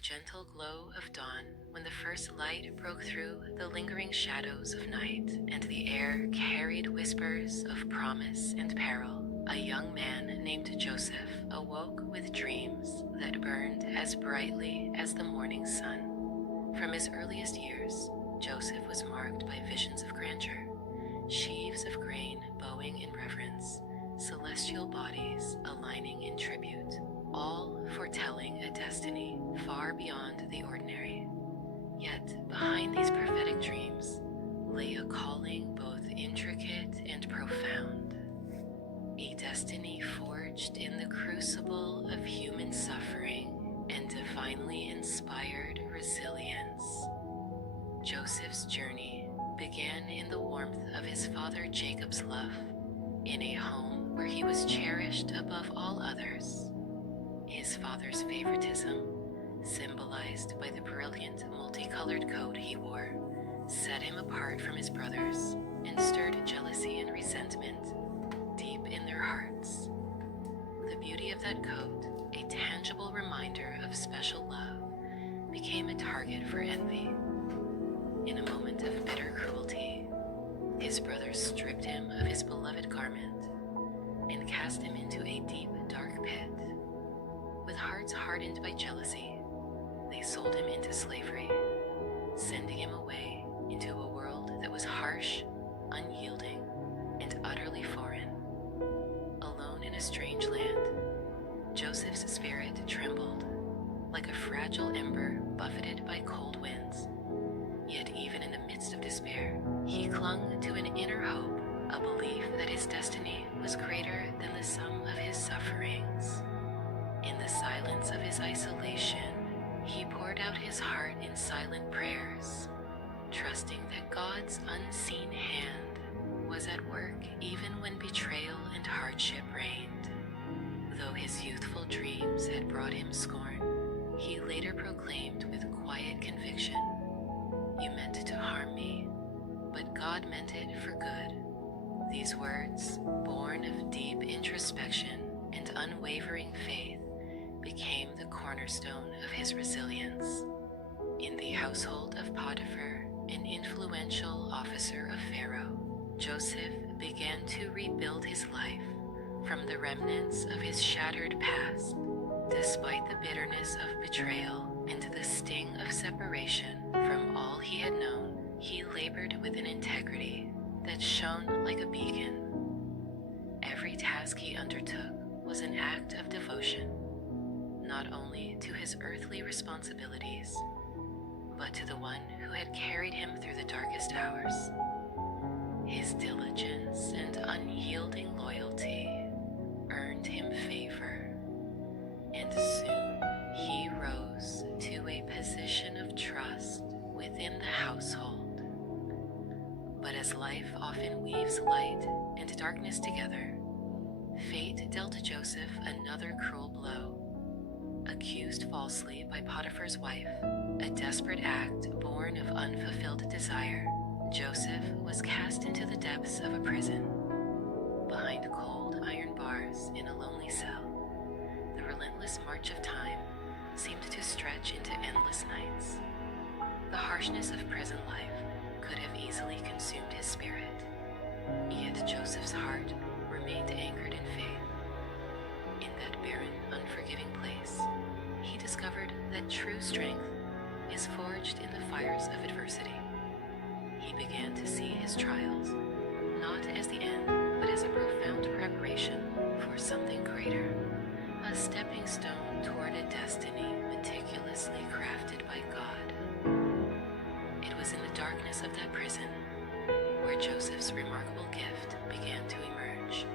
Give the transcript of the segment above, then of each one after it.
gentle glow of dawn, when the first light broke through the lingering shadows of night, and the air carried whispers of promise and peril, a young man named Joseph awoke with dreams that burned as brightly as the morning sun. From his earliest years, Joseph was marked by visions of grandeur, sheaves of grain bowing in reverence, celestial bodies aligning in tribute, all foretelling a destiny far beyond the ordinary. Yet behind these prophetic dreams lay a calling both intricate and profound, a destiny forged in the crucible of human suffering and divinely inspired resilience. Joseph's journey began in the warmth of his father Jacob's love, in a home where he was cherished above all others. His father's favoritism, symbolized by the brilliant multicolored coat he wore, set him apart from his brothers and stirred jealousy and resentment deep in their hearts. The beauty of that coat, a tangible reminder of special love, became a target for envy. In a moment of bitter cruelty, his brothers stripped him of his beloved garment and cast him into a deep, dark pit. With hearts hardened by jealousy, they sold him into slavery, sending him away into a world that was harsh, unyielding, and utterly foreign. Alone in a strange land, Joseph's spirit trembled like a fragile ember buffeted by cold winds. Yet even in the midst of despair, he clung to an inner hope, a belief that his destiny was greater than the sum of his sufferings. In the silence of his isolation, he poured out his heart in silent prayers, trusting that God's unseen hand was at work even when betrayal and hardship reigned. Though his youthful dreams had brought him scorn, he later proclaimed with quiet conviction, "You meant to harm me, but God meant it for good." These words, born of deep introspection and unwavering faith, became the cornerstone of his resilience. In the household of Potiphar, an influential officer of Pharaoh, Joseph began to rebuild his life from the remnants of his shattered past. Despite the bitterness of betrayal and the sting of separation from all he had known, he labored with an integrity that shone like a beacon. Every task he undertook was an act of devotion, not only to his earthly responsibilities, but to the one who had carried him through the darkest hours. His diligence and unyielding loyalty earned him favor, and soon he rose to a position of trust within the household. But as life often weaves light and darkness together, fate dealt Joseph another cruel blow. Accused falsely by Potiphar's wife, a desperate act born of unfulfilled desire, Joseph was cast into the depths of a prison. Behind cold iron bars in a lonely cell, the relentless march of time seemed to stretch into endless nights. The harshness of prison life could have easily consumed his spirit, yet Joseph's heart remained anchored in faith. In that barren, unforgiving place, he discovered that true strength is forged in the fires of adversity. He began to see his trials not as the end, but as a profound preparation for something greater, a stepping stone toward a destiny meticulously crafted by God. It was in the darkness of that prison where Joseph's remarkable gift began to emerge.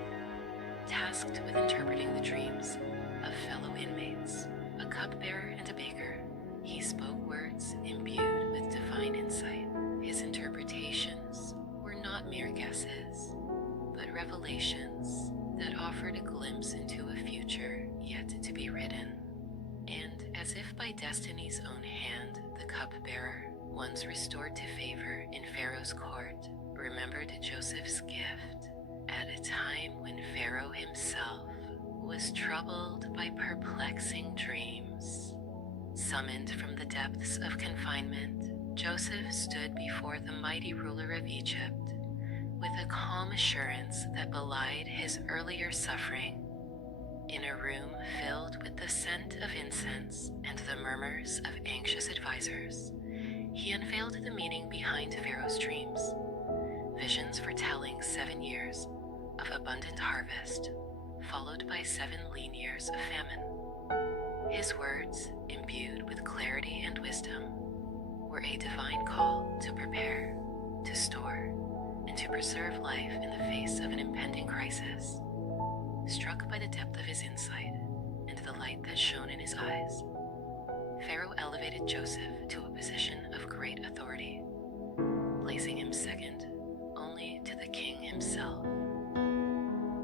Tasked with interpreting the dreams of fellow inmates, a cupbearer and a baker, he spoke words imbued with divine insight. His interpretations were not mere guesses, but revelations that offered a glimpse into a future yet to be written. And as if by destiny's own hand, the cupbearer, once restored to favor in Pharaoh's court, remembered Joseph's gift at a time when Pharaoh himself was troubled by perplexing dreams. Summoned from the depths of confinement, Joseph stood before the mighty ruler of Egypt with a calm assurance that belied his earlier suffering. In a room filled with the scent of incense and the murmurs of anxious advisors, he unveiled the meaning behind Pharaoh's dreams, visions foretelling 7 years of abundant harvest, followed by 7 lean years of famine. His words, imbued with clarity and wisdom, were a divine call to prepare, to store, and to preserve life in the face of an impending crisis. Struck by the depth of his insight and the light that shone in his eyes, Pharaoh elevated Joseph to a position of great authority, placing him second only to the king himself.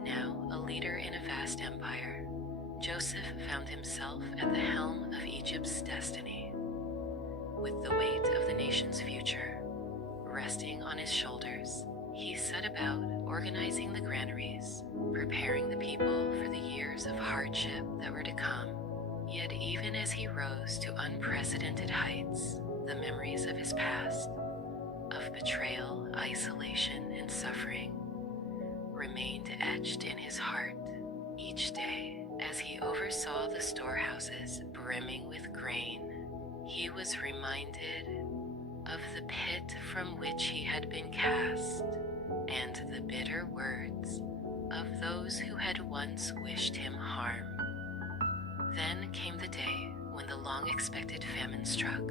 Now a leader in a vast empire, Joseph found himself at the helm of Egypt's destiny. With the weight of the nation's future resting on his shoulders, he set about organizing the granaries, preparing the people for the years of hardship that were to come. Yet even as he rose to unprecedented heights, the memories of his past, of betrayal, isolation, and suffering, remained etched in his heart. Each day, as he oversaw the storehouses brimming with grain, he was reminded of the pit from which he had been cast and the bitter words of those who had once wished him harm. Then came the day when the long-expected famine struck,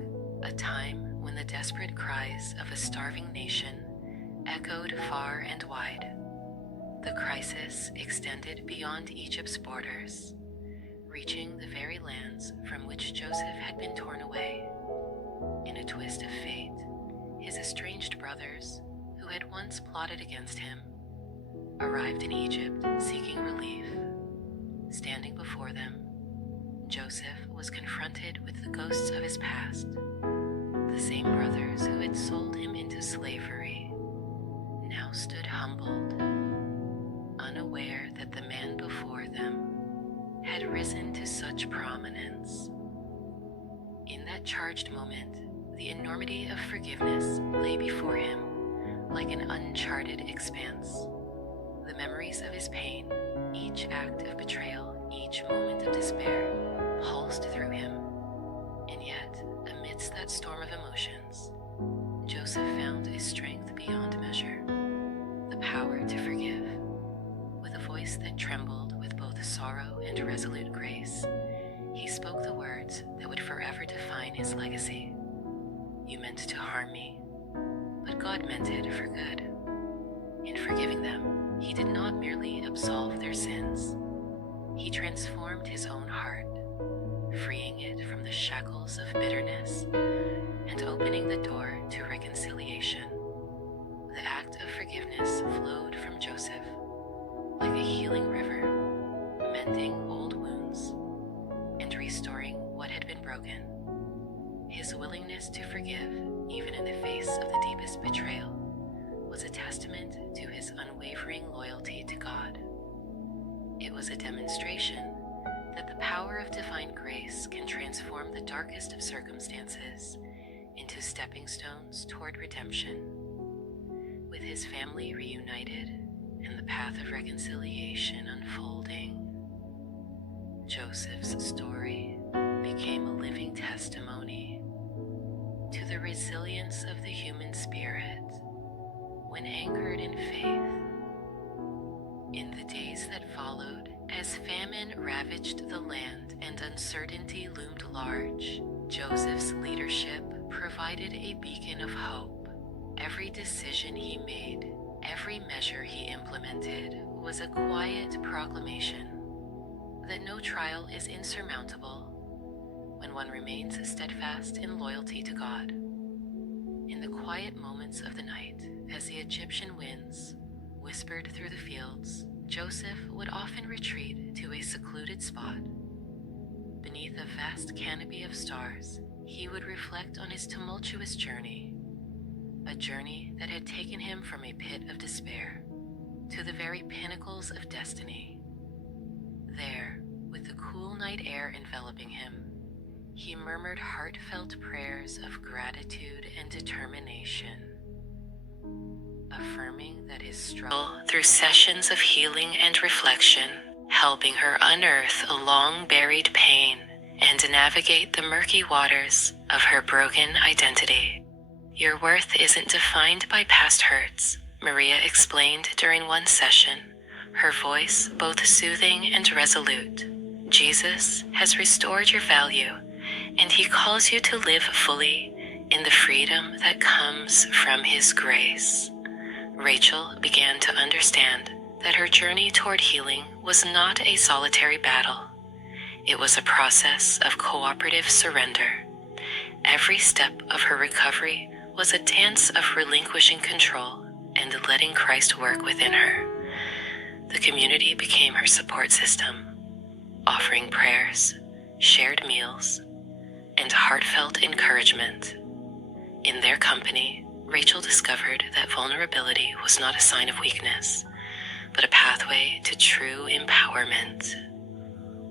a time when the desperate cries of a starving nation echoed far and wide. The crisis extended beyond Egypt's borders, reaching the very lands from which Joseph had been torn away. In a twist of fate, his estranged brothers, who had once plotted against him, arrived in Egypt seeking relief. Standing before them, Joseph was confronted with the ghosts of his past, the same brothers who had sold him into slavery now stood humbled, unaware that the man before them had risen to such prominence. In that charged moment, the enormity of forgiveness lay before him like an uncharted expanse. The memories of his pain, each act of betrayal, each moment of despair, pulsed through him. And yet, amidst that storm of emotions, Joseph found a strength beyond measure, the power to forgive. With a voice that trembled with both sorrow and resolute grace, he spoke the words that would forever define his legacy. "You meant to harm me, but God meant it for good." In forgiving them, he did not merely absolve their sins. He transformed his own heart, freeing it from the shackles of bitterness and opening the door to reconciliation. The act of forgiveness flowed from Joseph like a healing river, mending old wounds and restoring what had been broken. His willingness to forgive, even in the face of the deepest betrayal, was a testament to his unwavering loyalty to God. It was a demonstration that the power of divine grace can transform the darkest of circumstances into stepping stones toward redemption. With his family reunited and the path of reconciliation unfolding, Joseph's story became a living testimony to the resilience of the human spirit when anchored in faith. In the days that followed, as famine ravaged the land and uncertainty loomed large, Joseph's leadership provided a beacon of hope. Every decision he made, every measure he implemented, was a quiet proclamation that no trial is insurmountable when one remains steadfast in loyalty to God. In the quiet moments of the night, as the Egyptian winds whispered through the fields, Joseph would often retreat to a secluded spot. Beneath a vast canopy of stars, he would reflect on his tumultuous journey, a journey that had taken him from a pit of despair to the very pinnacles of destiny. There, with the cool night air enveloping him, He murmured heartfelt prayers of gratitude and determination, affirming that his struggle through sessions of healing and reflection, helping her unearth a long-buried pain and navigate the murky waters of her broken identity. Your worth isn't defined by past hurts, Maria explained during one session, her voice both soothing and resolute. Jesus has restored your value, and he calls you to live fully in the freedom that comes from his grace. Rachel began to understand that her journey toward healing was not a solitary battle. It was a process of cooperative surrender. Every step of her recovery was a dance of relinquishing control and letting Christ work within her. The community became her support system, offering prayers, shared meals, and heartfelt encouragement. In their company, Rachel discovered that vulnerability was not a sign of weakness, but a pathway to true empowerment.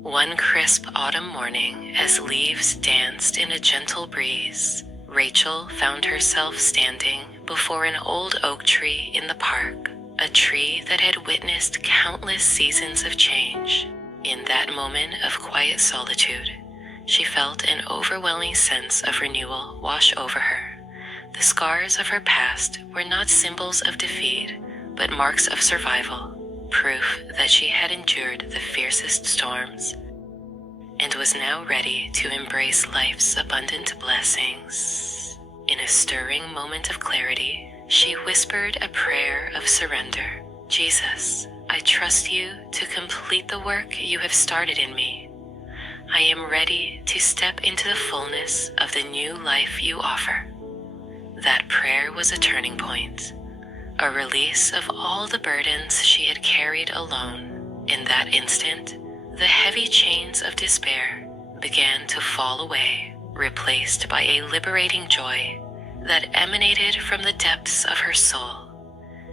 One crisp autumn morning, as leaves danced in a gentle breeze, Rachel found herself standing before an old oak tree in the park, a tree that had witnessed countless seasons of change. In that moment of quiet solitude, she felt an overwhelming sense of renewal wash over her. The scars of her past were not symbols of defeat, but marks of survival, proof that she had endured the fiercest storms and was now ready to embrace life's abundant blessings. In a stirring moment of clarity, she whispered a prayer of surrender. Jesus, I trust you to complete the work you have started in me. I am ready to step into the fullness of the new life you offer. That prayer was a turning point, a release of all the burdens she had carried alone. In that instant, the heavy chains of despair began to fall away, replaced by a liberating joy that emanated from the depths of her soul.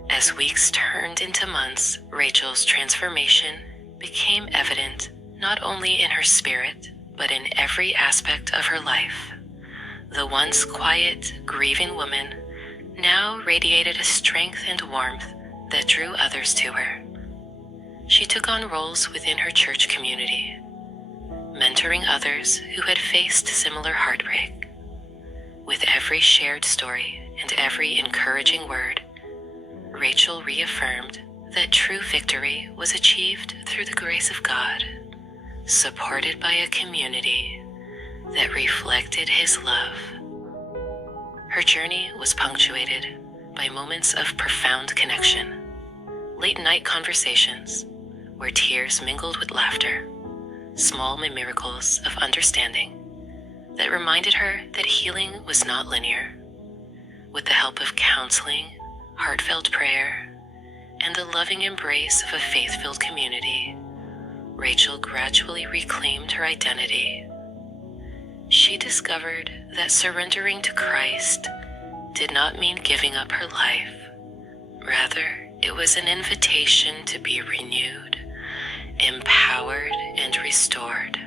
As weeks turned into months, Rachel's transformation became evident not only in her spirit, but in every aspect of her life. The once quiet, grieving woman now radiated a strength and warmth that drew others to her. She took on roles within her church community, mentoring others who had faced similar heartbreak. With every shared story and every encouraging word, Rachel reaffirmed that true victory was achieved through the grace of God, supported by a community that reflected his love. Her journey was punctuated by moments of profound connection, late-night conversations where tears mingled with laughter, small miracles of understanding that reminded her that healing was not linear. With the help of counseling, heartfelt prayer, and the loving embrace of a faith-filled community, Rachel gradually reclaimed her identity. She discovered that surrendering to Christ did not mean giving up her life. Rather, it was an invitation to be renewed, empowered, and restored.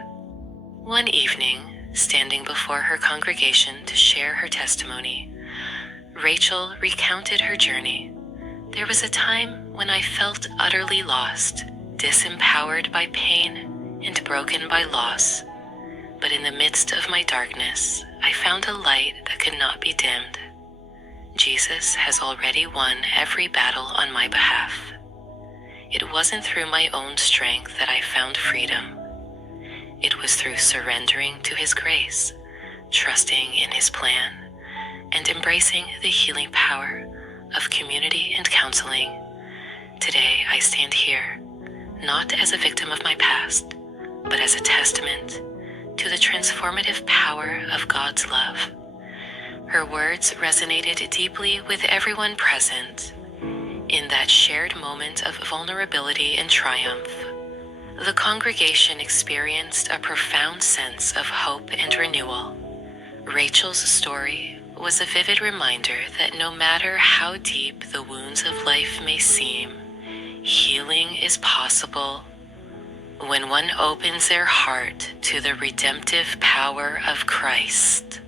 One evening, standing before her congregation to share her testimony, Rachel recounted her journey. There was a time when I felt utterly lost, disempowered by pain and broken by loss. But in the midst of my darkness, I found a light that could not be dimmed. Jesus has already won every battle on my behalf. It wasn't through my own strength that I found freedom. It was through surrendering to his grace, trusting in his plan, and embracing the healing power of community and counseling. Today I stand here, not as a victim of my past, but as a testament to the transformative power of God's love. Her words resonated deeply with everyone present. In that shared moment of vulnerability and triumph, the congregation experienced a profound sense of hope and renewal. Rachel's story was a vivid reminder that no matter how deep the wounds of life may seem, healing is possible when one opens their heart to the redemptive power of Christ.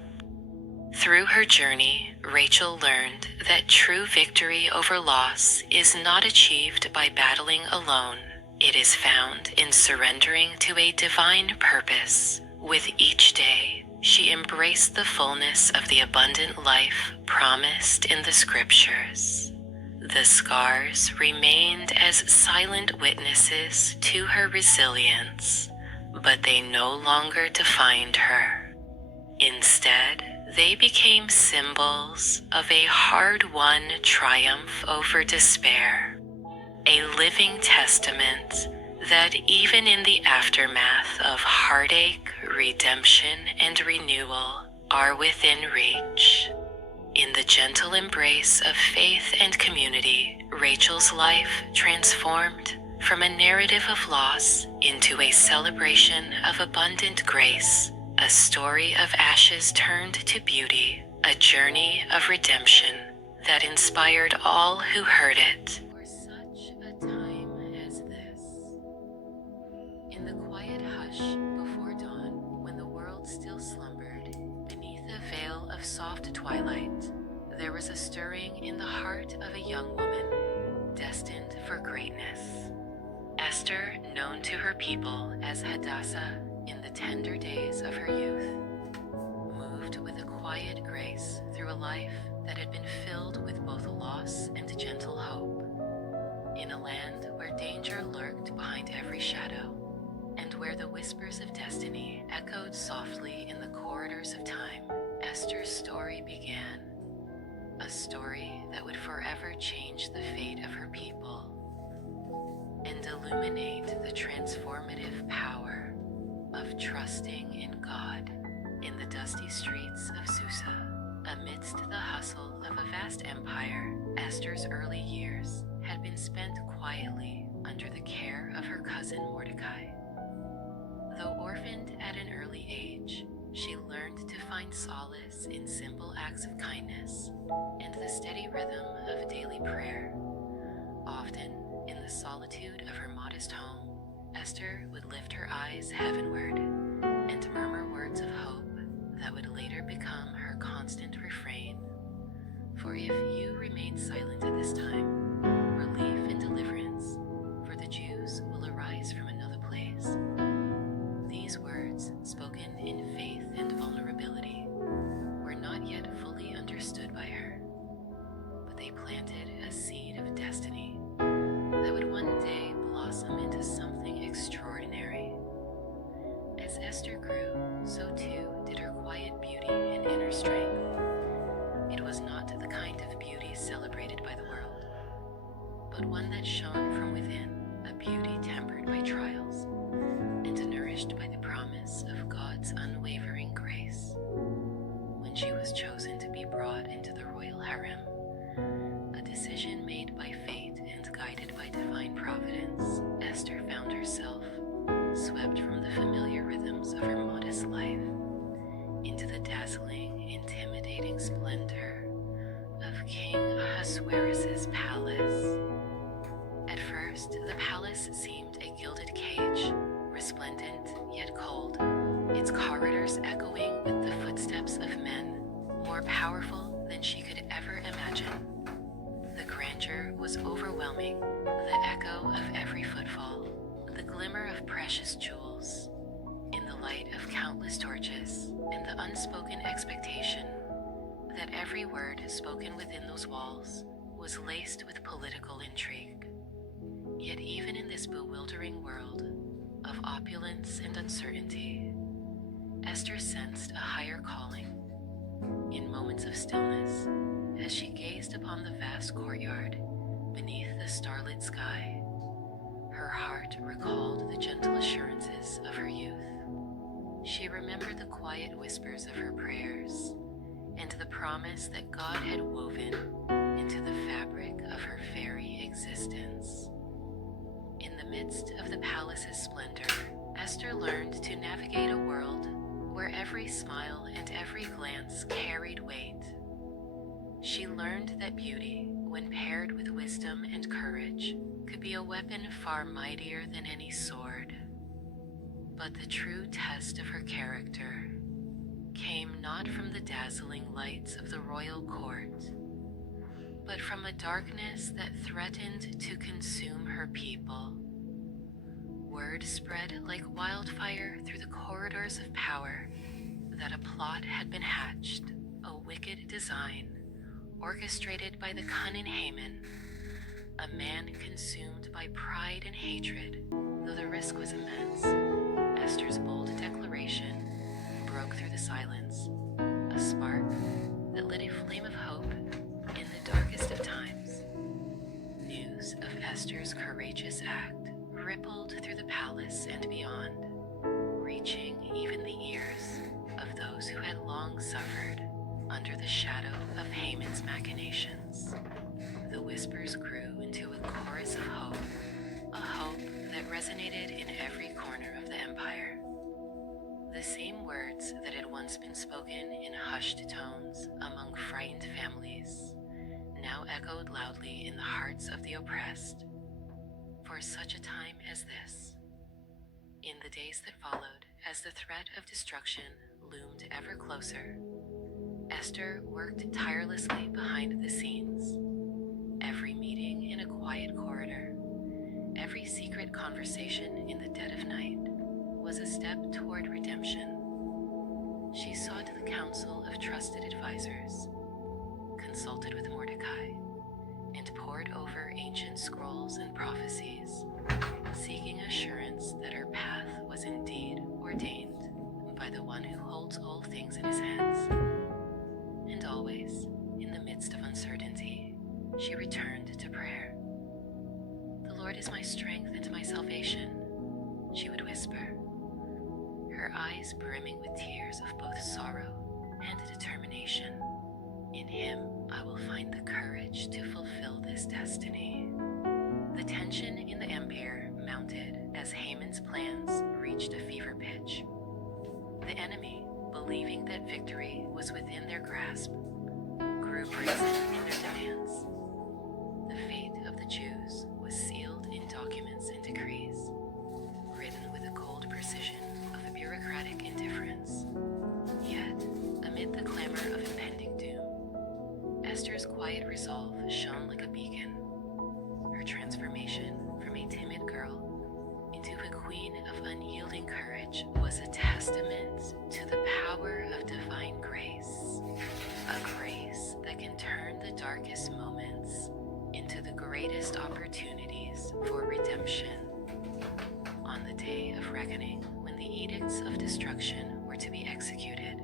Through her journey, Rachel learned that true victory over loss is not achieved by battling alone. It is found in surrendering to a divine purpose. With each day, she embraced the fullness of the abundant life promised in the scriptures. The scars remained as silent witnesses to her resilience, but they no longer defined her. Instead, they became symbols of a hard-won triumph over despair, a living testament that even in the aftermath of heartache, redemption, and renewal are within reach. In the gentle embrace of faith and community, Rachel's life transformed from a narrative of loss into a celebration of abundant grace, a story of ashes turned to beauty, a journey of redemption that inspired all who heard it. For such a time as this, in the quiet hush before dawn, when the world still slumbered, beneath a veil of soft twilight, there was a stirring in the heart of a young woman, destined for greatness. Esther, known to her people as Hadassah in the tender days of her youth, moved with a quiet grace through a life that had been filled with both loss and gentle hope. In a land where danger lurked behind every shadow, and where the whispers of destiny echoed softly in the corridors of time, Esther's story began. A story that would forever change the fate of her people and illuminate the transformative power of trusting in God. In the dusty streets of Susa, amidst the hustle of a vast empire, Esther's early years had been spent quietly under the care of her cousin Mordecai. Though orphaned at an early age, she learned to find solace in simple acts of kindness and the steady rhythm of daily prayer. Often, in the solitude of her modest home, Esther would lift her eyes heavenward and murmur words of hope that would later become her constant refrain. For if you remain silent at this time, relief and deliverance for the Jews will arise from another place. These words, spoken in faith and vulnerability, were not yet fully understood by her, but they planted a seed of destiny that would one day blossom into something extraordinary. As Esther grew, so too did her quiet beauty and inner strength. It was not the kind of beauty celebrated by the world, but one that shone from within, a beauty tempered by trials and nourished by the promise of God's unwavering grace. When she was chosen to be brought into the royal harem, a decision made by fate and guided by divine providence, Esther found herself swept from the familiar rhythms of her modest life into the dazzling, intimidating splendor of King Ahasuerus' palace. At first, the palace seemed a gilded cage, resplendent yet cold, its corridors echoing with the footsteps of men more powerful than she could ever imagine. The grandeur was overwhelming, the echo of every footfall, the glimmer of precious jewels, in the light of countless torches, and the unspoken expectation that every word spoken within those walls was laced with political intrigue. Yet even in this bewildering world of opulence and uncertainty, Esther sensed a higher calling. In moments of stillness, as she gazed upon the vast courtyard beneath the starlit sky, her heart recalled the gentle assurances of her youth. She remembered the quiet whispers of her prayers and the promise that God had woven into the fabric of her very existence. In the midst of the palace's splendor, Esther learned to navigate a world where every smile and every glance carried weight. She learned that beauty, when paired with wisdom and courage, could be a weapon far mightier than any sword. But the true test of her character came not from the dazzling lights of the royal court, but from a darkness that threatened to consume her people. Word spread like wildfire through the corridors of power that a plot had been hatched, a wicked design, orchestrated by the cunning Haman, a man consumed by pride and hatred, though the risk was immense. Esther's bold declaration broke through the silence, a spark that lit a flame of hope in the darkest of times. News of Esther's courageous act rippled through the palace and beyond, reaching even the ears of those who had long suffered under the shadow of Haman's machinations. The whispers grew into a chorus of hope, a hope that resonated in every corner of the empire. The same words that had once been spoken in hushed tones among frightened families now echoed loudly in the hearts of the oppressed. For such a time as this, in the days that followed, as the threat of destruction loomed ever closer, Esther worked tirelessly behind the scenes. Every meeting in a quiet corridor, every secret conversation in the dead of night was a step toward redemption. She sought the counsel of trusted advisors, consulted with Mordecai, and pored over ancient scrolls and prophecies, seeking assurance that her path was indeed ordained by the one who holds all things in his hands. And always, in the midst of uncertainty, she returned to prayer. "The Lord is my strength and my salvation," she would whisper, her eyes brimming with tears of both sorrow and determination. "In him I will find the courage to fulfill this destiny." The tension in the empire mounted as Haman's plans reached a fever pitch. The enemy, believing that victory was within their grasp, grew brazen in their demands. The fate of the Jews was sealed in documents and decrees, written with the cold precision of bureaucratic indifference. Yet, amid the clamor of impending doom, Esther's quiet resolve shone like a beacon. Her transformation from a timid girl into a queen of unyielding courage was a testament to the power of divine grace, a grace that can turn the darkest moments into the greatest opportunities for redemption. On the day of reckoning, when the edicts of destruction were to be executed,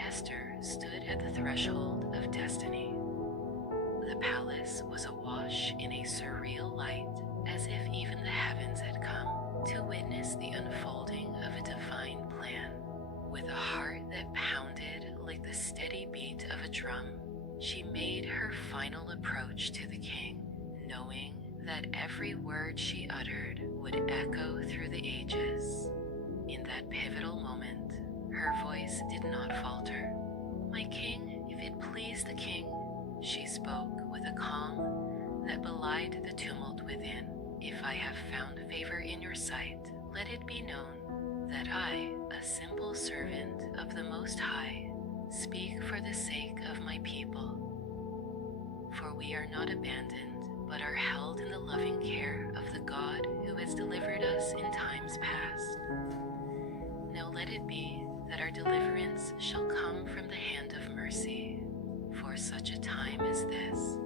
Esther stood at the threshold of destiny. The palace was awash in a surreal light, as if even the heavens had come to witness the unfolding of a divine plan. With a heart that pounded like the steady beat of a drum, she made her final approach to the king, knowing that every word she uttered would echo through the ages. In that pivotal moment, her voice did not falter. "My king, if it please the king," she spoke with a calm that belied the tumult within. "If I have found favor in your sight, let it be known that I, a simple servant of the Most High, speak for the sake of my people. For we are not abandoned, but are held in the loving care of the God who has delivered us in times past. Now let it be that our deliverance shall come from the hand of mercy. For such a time as this,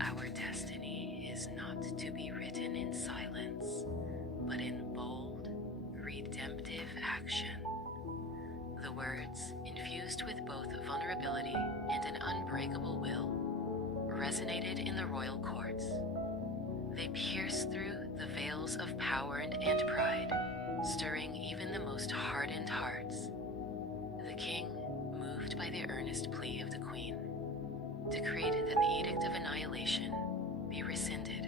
our destiny is not to be written in silence, but in bold, redemptive action." The words, infused with both vulnerability and an unbreakable will, resonated in the royal courts. They pierced through the veils of power and pride, stirring even the most hardened hearts. The king, moved by the earnest plea of the queen, decreed that the edict of annihilation be rescinded.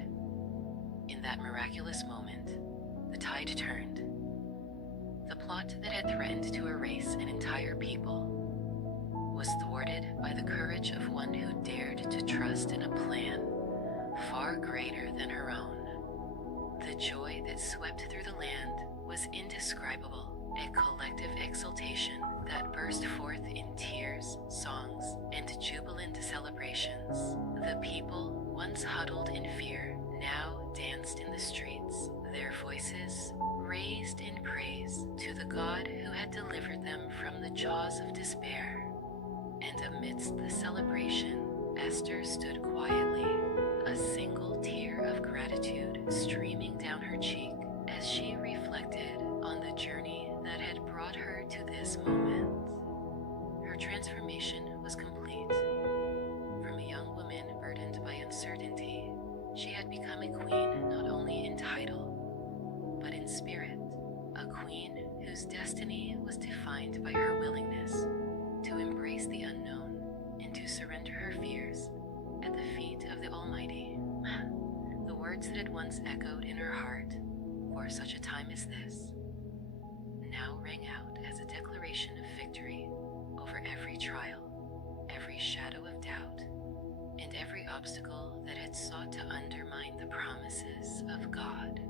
In that miraculous moment, the tide turned. The plot that had threatened to erase an entire people was thwarted by the courage of one who dared to trust in a plan far greater than her own. The joy that swept through the land was indescribable, a collective exultation that burst forth in tears, songs, and jubilant celebrations. The people, once huddled in fear, now danced in the streets, their voices raised in praise to the God who had delivered them from the jaws of despair. And amidst the celebration, Esther stood quietly, a single tear of gratitude streaming down her cheek as she reflected on the journey that had brought her to this moment. Her transformation was complete. From a young woman burdened by uncertainty, she had become a queen not only in title, but in spirit, a queen whose destiny was defined by her willingness to embrace the unknown and to surrender her fears at the feet of the Almighty. The words that had once echoed in her heart, "For such a time as this," now rang out as a declaration of victory over every trial, every shadow of doubt, and every obstacle that had sought to undermine the promises of God.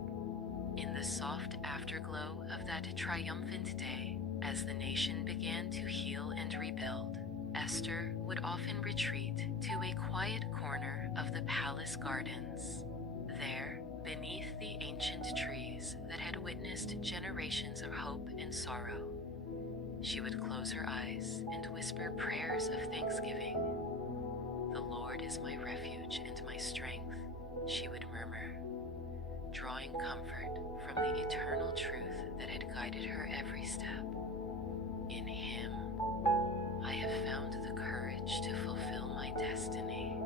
In the soft afterglow of that triumphant day, as the nation began to heal and rebuild, Esther would often retreat to a quiet corner of the palace gardens. There, beneath the ancient trees that had witnessed generations of hope and sorrow, she would close her eyes and whisper prayers of thanksgiving. "The Lord is my refuge and my strength," she would murmur, drawing comfort from the eternal truth that had guided her every step. "In Him, I have found the courage to fulfill my destiny,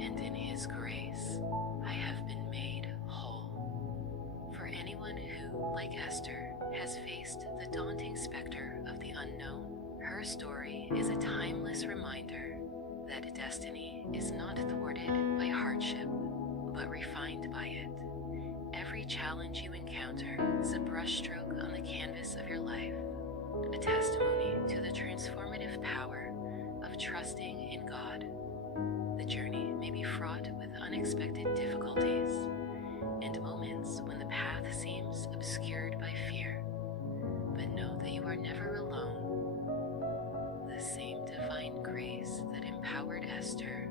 and in His grace, I have been made whole." For anyone who, like Esther, has faced the daunting specter of the unknown, her story is a timeless reminder that destiny is not thwarted by hardship, but refined by it. Every challenge you encounter is a brushstroke on the canvas of your life, a testimony to the transformative power of trusting in God. The journey may be fraught with unexpected difficulties and moments when the path seems obscured by fear, but know that you are never alone. The same divine grace that empowered Esther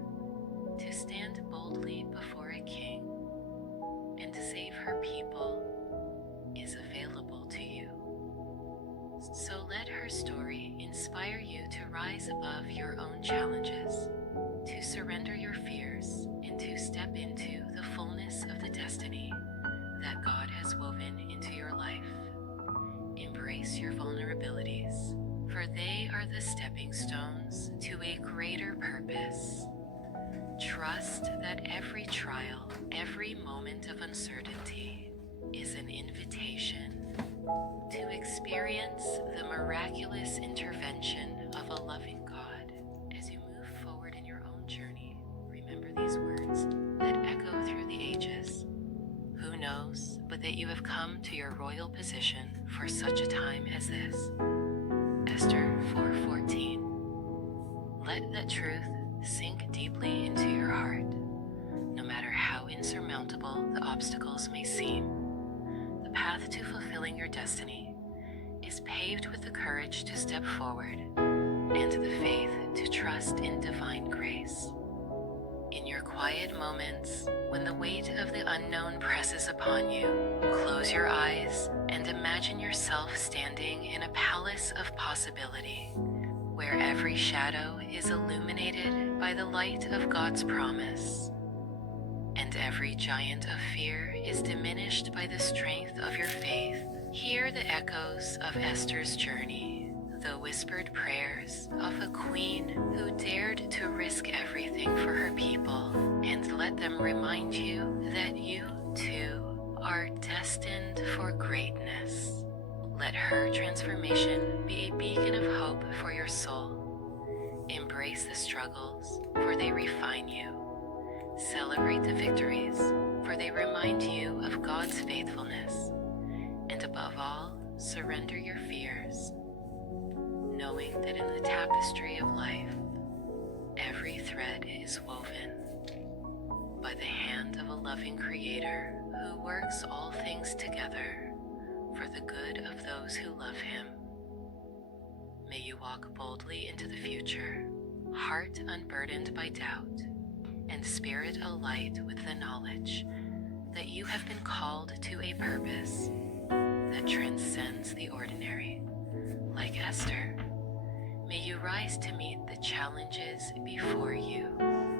to stand boldly before a king and to save her people is available to you. So let her story inspire you to rise above your own challenges, to surrender your fears, and to step into the fullness of the destiny that God has woven into your life. Embrace your vulnerabilities, for they are the stepping stones to a greater purpose. Trust that every trial, every moment of uncertainty is an invitation to experience the miraculous intervention of a loving God. As you move forward in your own journey, remember these words that echo through the ages. Who knows but that you have come to your royal position for such a time as this? Esther 4:14. Let that truth sink deeply into your heart, no matter how insurmountable the obstacles may seem. The path to fulfilling your destiny is paved with the courage to step forward and the faith to trust in divine grace. In your quiet moments, when the weight of the unknown presses upon you, close your eyes and imagine yourself standing in a palace of possibility, where every shadow is illuminated by the light of God's promise, and every giant of fear is diminished by the strength of your faith. Hear the echoes of Esther's journey, the whispered prayers of a queen who dared to risk everything for her people, and let them remind you that you, too, are destined for greatness. Let her transformation be a beacon of hope for your soul. Embrace the struggles, for they refine you. Celebrate the victories, for they remind you of God's faithfulness. And above all, surrender your fears, knowing that in the tapestry of life, every thread is woven by the hand of a loving Creator who works all things together for the good of those who love him. May you walk boldly into the future, heart unburdened by doubt, and spirit alight with the knowledge that you have been called to a purpose that transcends the ordinary. Like Esther, may you rise to meet the challenges before you,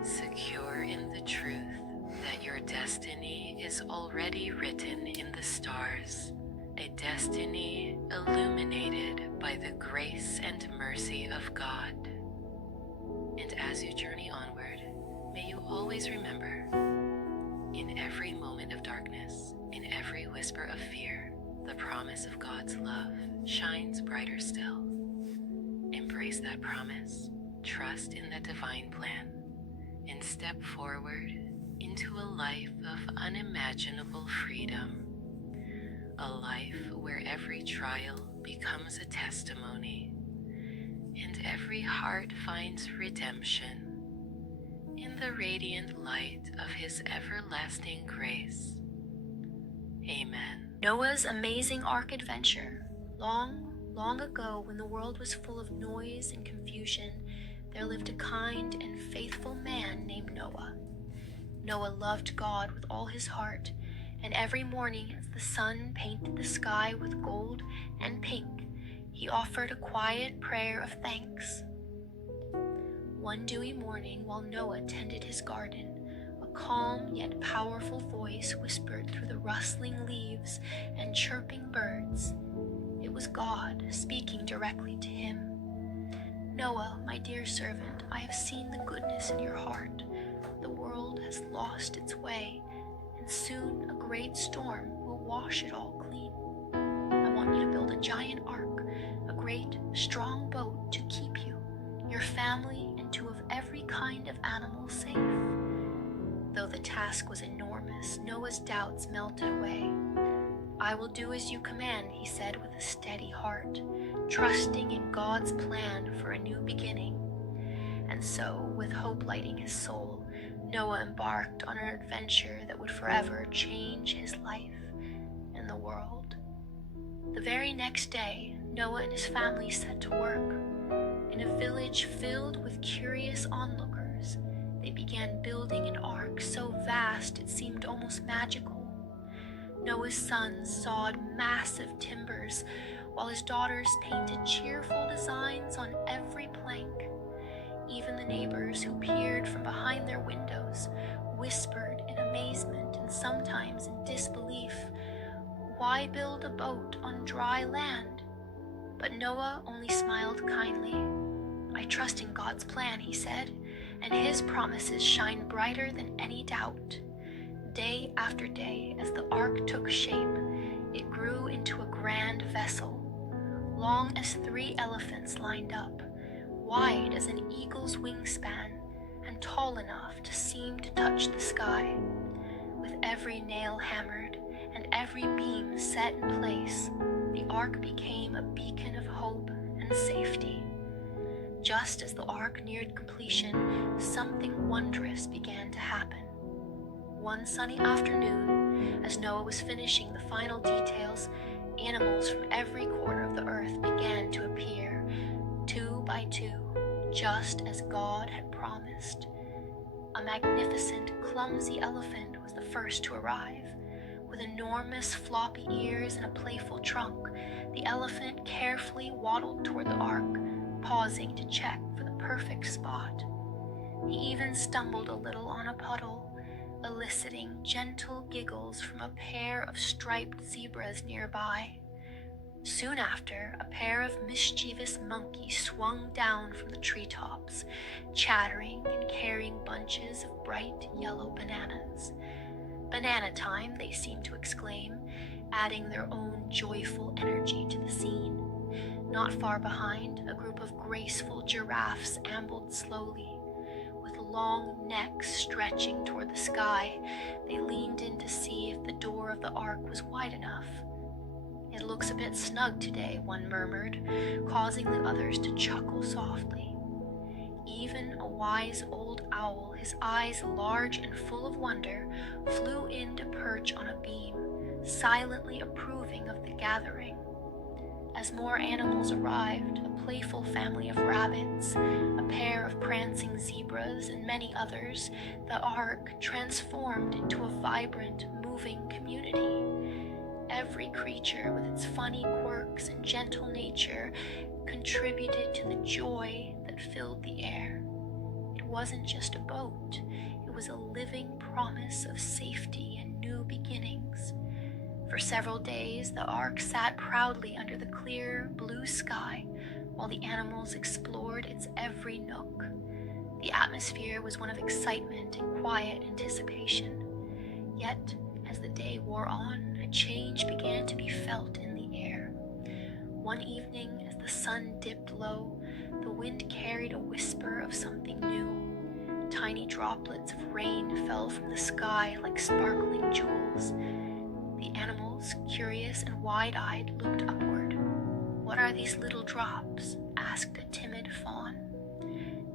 secure in the truth that your destiny is already written in the stars, a destiny illuminated by the grace and mercy of God. And as you journey onward, may you always remember, in every moment of darkness, in every whisper of fear, the promise of God's love shines brighter still. Embrace that promise, trust in that divine plan, and step forward into a life of unimaginable freedom. A life where every trial becomes a testimony, and every heart finds redemption in the radiant light of his everlasting grace. Amen. Noah's amazing ark adventure. Long, long ago, when the world was full of noise and confusion, there lived a kind and faithful man named Noah. Noah loved God with all his heart, and every morning as the sun painted the sky with gold and pink, he offered a quiet prayer of thanks. One dewy morning, while Noah tended his garden, a calm yet powerful voice whispered through the rustling leaves and chirping birds. It was God speaking directly to him. Noah, my dear servant, I have seen the goodness in your heart. The world has lost its way, and soon a great storm will wash it all clean. I want you to build a giant ark, a great, strong boat to keep you, your family, and two of every kind of animal safe. Though the task was enormous, Noah's doubts melted away. I will do as you command, he said with a steady heart, trusting in God's plan for a new beginning. And so, with hope lighting his soul, Noah embarked on an adventure that would forever change his life and the world. The very next day, Noah and his family set to work. In a village filled with curious onlookers, they began building an ark so vast it seemed almost magical. Noah's sons sawed massive timbers, while his daughters painted cheerful designs on every plank. Even the neighbors who peered from behind their windows whispered in amazement and sometimes in disbelief, "Why build a boat on dry land?" But Noah only smiled kindly. "I trust in God's plan," he said, "and his promises shine brighter than any doubt." Day after day, as the ark took shape, it grew into a grand vessel, long as 3 elephants lined up, wide as an eagle's wingspan, and tall enough to seem to touch the sky. With every nail hammered and every beam set in place, the ark became a beacon of hope and safety. Just as the ark neared completion, something wondrous began to happen. One sunny afternoon, as Noah was finishing the final details, animals from every corner of the earth began to appear, 2 by 2, just as God had promised. A magnificent, clumsy elephant was the first to arrive. With enormous floppy ears and a playful trunk, the elephant carefully waddled toward the ark, pausing to check for the perfect spot. He even stumbled a little on a puddle, eliciting gentle giggles from a pair of striped zebras nearby. Soon after, a pair of mischievous monkeys swung down from the treetops, chattering and carrying bunches of bright yellow bananas. "Banana time," they seemed to exclaim, adding their own joyful energy to the scene. Not far behind, a group of graceful giraffes ambled slowly. With long necks stretching toward the sky, they leaned in to see if the door of the ark was wide enough. "It looks a bit snug today," one murmured, causing the others to chuckle softly. Even a wise old owl, his eyes large and full of wonder, flew in to perch on a beam, silently approving of the gathering. As more animals arrived, a playful family of rabbits, a pair of prancing zebras, and many others, the ark transformed into a vibrant, moving community. Every creature, with its funny quirks and gentle nature, contributed to the joy that filled the air. It wasn't just a boat, it was a living promise of safety and new beginnings. For several days, the ark sat proudly under the clear, blue sky while the animals explored its every nook. The atmosphere was one of excitement and quiet anticipation. Yet, as the day wore on, a change began to be felt in the air. One evening, as the sun dipped low, the wind carried a whisper of something new. Tiny droplets of rain fell from the sky like sparkling jewels. The animals, curious and wide-eyed, looked upward. "What are these little drops?" asked a timid fawn.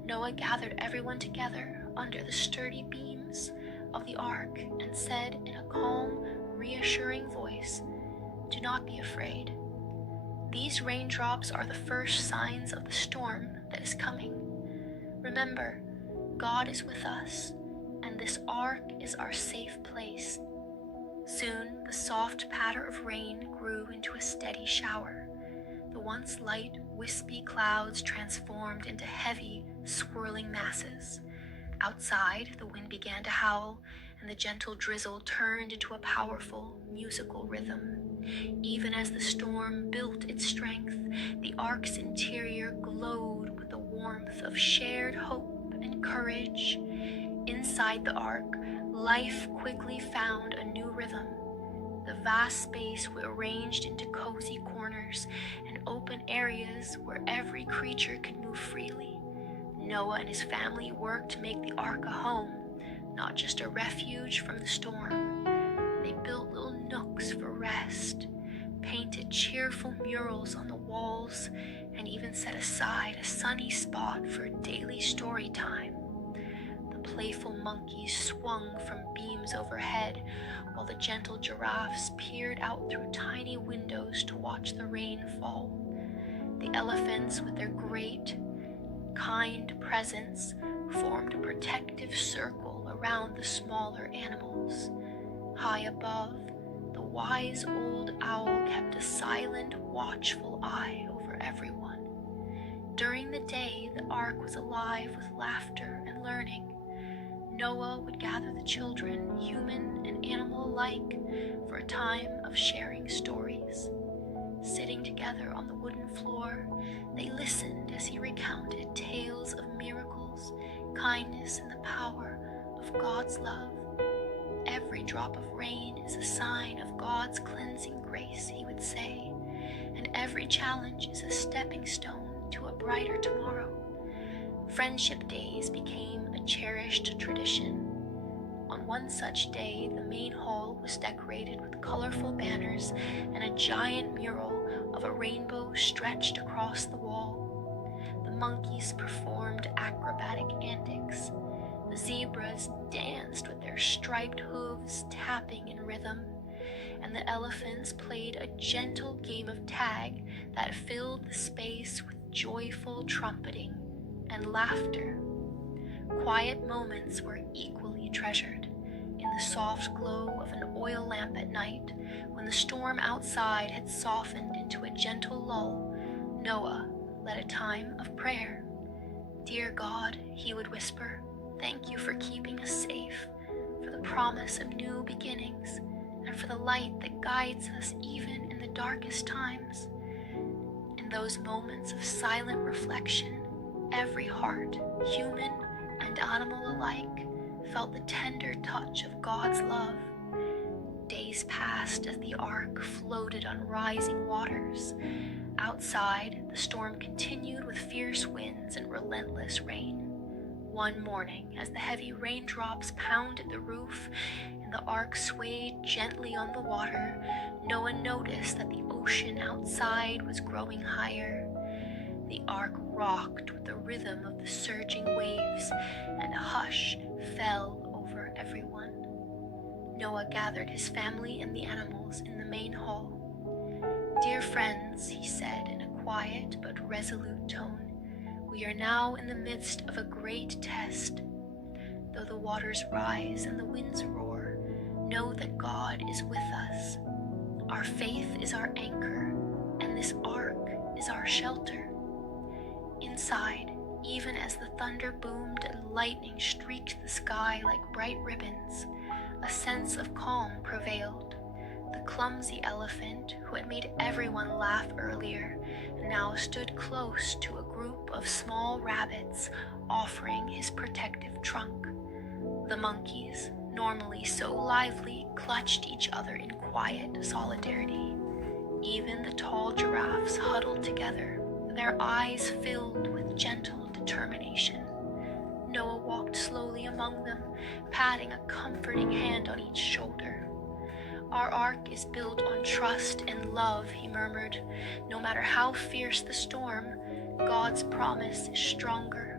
Noah gathered everyone together under the sturdy beams of the ark and said in a calm, reassuring voice, "Do not be afraid. These raindrops are the first signs of the storm that is coming. Remember, God is with us, and this ark is our safe place." Soon, the soft patter of rain grew into a steady shower. The once light, wispy clouds transformed into heavy, swirling masses. Outside, the wind began to howl, and the gentle drizzle turned into a powerful, musical rhythm. Even as the storm built its strength, the ark's interior glowed with the warmth of shared hope and courage. Inside the ark, life quickly found a new rhythm. The vast space was arranged into cozy corners and open areas where every creature could move freely. Noah and his family worked to make the ark a home, not just a refuge from the storm. They built little nooks for rest, painted cheerful murals on the walls, and even set aside a sunny spot for daily story time. The playful monkeys swung from beams overhead, while the gentle giraffes peered out through tiny windows to watch the rain fall. The elephants, with their great, kind presence, formed a protective circle around the smaller animals. High above, the wise old owl kept a silent, watchful eye over everyone. During the day, the ark was alive with laughter and learning. Noah would gather the children, human and animal alike, for a time of sharing stories. Sitting together on the wooden floor, they listened as he recounted tales of miracles, kindness, and the power of God's love. "Every drop of rain is a sign of God's cleansing grace," he would say, "and every challenge is a stepping stone to a brighter tomorrow." Friendship days became a cherished tradition. On one such day, the main hall was decorated with colorful banners and a giant mural of a rainbow stretched across the wall. The monkeys performed acrobatic antics. The zebras danced with their striped hooves tapping in rhythm, and the elephants played a gentle game of tag that filled the space with joyful trumpeting and laughter. Quiet moments were equally treasured. In the soft glow of an oil lamp at night, when the storm outside had softened into a gentle lull, Noah led a time of prayer. "Dear God," he would whisper, "thank you for keeping us safe, for the promise of new beginnings, and for the light that guides us even in the darkest times." In those moments of silent reflection, every heart, human and animal alike, felt the tender touch of God's love. Days passed as the ark floated on rising waters. Outside, the storm continued with fierce winds and relentless rain. One morning, as the heavy raindrops pounded the roof and the ark swayed gently on the water, Noah noticed that the ocean outside was growing higher. The ark rocked with the rhythm of the surging waves, and a hush fell over everyone. Noah gathered his family and the animals in the main hall. "Dear friends," he said in a quiet but resolute tone, "we are now in the midst of a great test. Though the waters rise and the winds roar, know that God is with us. Our faith is our anchor, and this ark is our shelter." Inside, even as the thunder boomed and lightning streaked the sky like bright ribbons, a sense of calm prevailed. The clumsy elephant, who had made everyone laugh earlier, now stood close to a group of small rabbits, offering his protective trunk. The monkeys, normally so lively, clutched each other in quiet solidarity. Even the tall giraffes huddled together, their eyes filled with gentle determination. Noah walked slowly among them, patting a comforting hand on each shoulder. "Our ark is built on trust and love," he murmured. "No matter how fierce the storm, God's promise is stronger